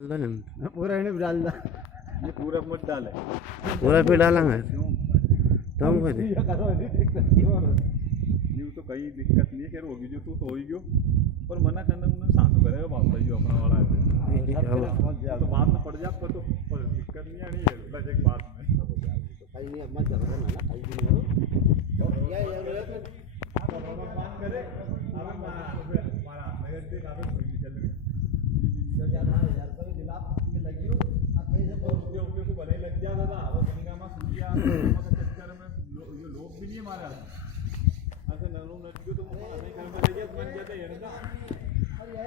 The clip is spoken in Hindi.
पूरा इन्हें डाल दा, ये पूरा मत डाले, पूरा पे डालेंगे तो हम ये तो कहीं दिक्कत नहीं है, खैर होगी जो तो होगी जो, पर मना करना उन्होंने सांस करेगा बाप भाई अपना वाला है तो बात में पड़ जाए पर तो दिक्कत नहीं आनी है बस एक बात में कहीं नहीं मत जबरन है ना कहीं भी नहीं हो या बात करे अब हमारा नगर से काफी चल रही जो ज्यादा यार कोई गुलाब में लगी हो अब कहीं से उसके ऊपर को भले लग जाता था वो कनिका में सूखिया के चक्कर में ये लोग भी नहीं हमारे ऐसे नरू नट तो नहीं कर पाएंगे मन जाते हैं ना और ये